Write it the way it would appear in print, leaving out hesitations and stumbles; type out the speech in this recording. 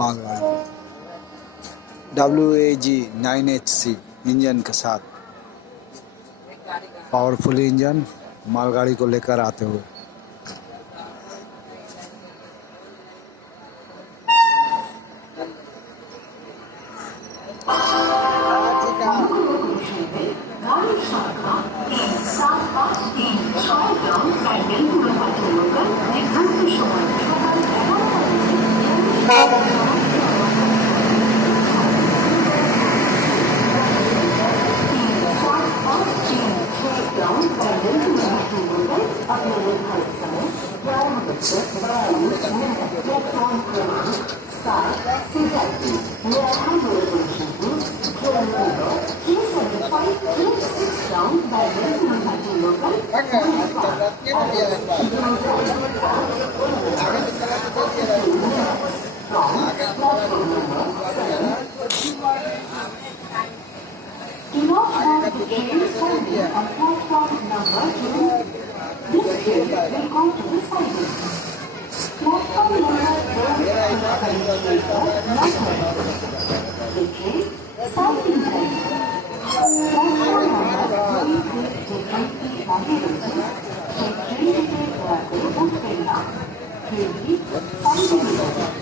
मालगाड़ी WAG 9HC engine के साथ पावरफुल इंजन मालगाड़ी को लेकर आते हुए Do not have the train standing on platform number 2. This train will go to the siding. Platform number 4 is the train siding time. Platform number 3 will take possibility. Train ticket Australia. Train siding.